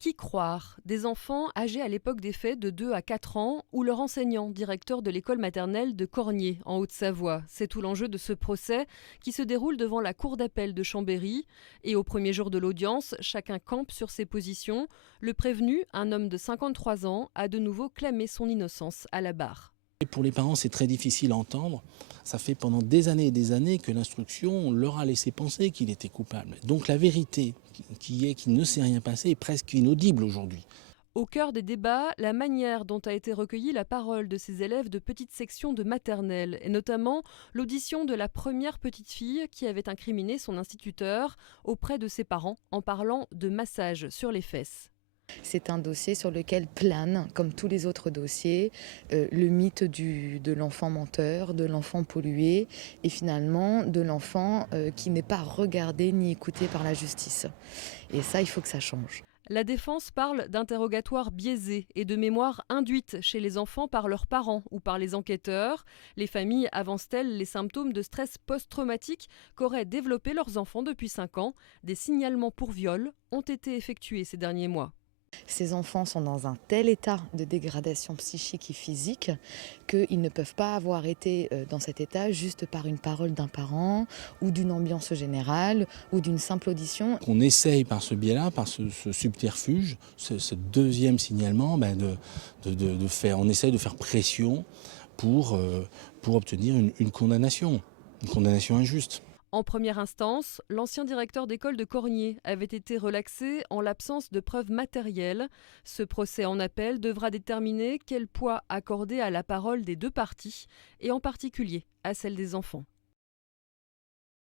Qui croire? Des enfants âgés à l'époque des faits de 2 à 4 ans ou leur enseignant, directeur de l'école maternelle de Cornier, en Haute-Savoie. C'est tout l'enjeu de ce procès qui se déroule devant la cour d'appel de Chambéry. Et au premier jour de l'audience, chacun campe sur ses positions. Le prévenu, un homme de 53 ans, a de nouveau clamé son innocence à la barre. Et pour les parents, c'est très difficile à entendre. Ça fait pendant des années et des années que l'instruction leur a laissé penser qu'il était coupable. Donc la vérité qu'il ne s'est rien passé est presque inaudible aujourd'hui. Au cœur des débats, la manière dont a été recueillie la parole de ces élèves de petite section de maternelle, et notamment l'audition de la première petite fille qui avait incriminé son instituteur auprès de ses parents en parlant de massage sur les fesses. C'est un dossier sur lequel plane, comme tous les autres dossiers, le mythe de l'enfant menteur, de l'enfant pollué et finalement de l'enfant qui n'est pas regardé ni écouté par la justice. Et ça, il faut que ça change. La défense parle d'interrogatoires biaisés et de mémoire induite chez les enfants par leurs parents ou par les enquêteurs. Les familles avancent-elles les symptômes de stress post-traumatique qu'auraient développé leurs enfants depuis 5 ans? Des signalements pour viol ont été effectués ces derniers mois. Ces enfants sont dans un tel état de dégradation psychique et physique qu'ils ne peuvent pas avoir été dans cet état juste par une parole d'un parent ou d'une ambiance générale ou d'une simple audition. On essaye par ce biais-là, par ce subterfuge, ce deuxième signalement, on essaye de faire pression pour obtenir une condamnation injuste. En première instance, l'ancien directeur d'école de Cornier avait été relaxé en l'absence de preuves matérielles. Ce procès en appel devra déterminer quel poids accorder à la parole des deux parties, et en particulier à celle des enfants.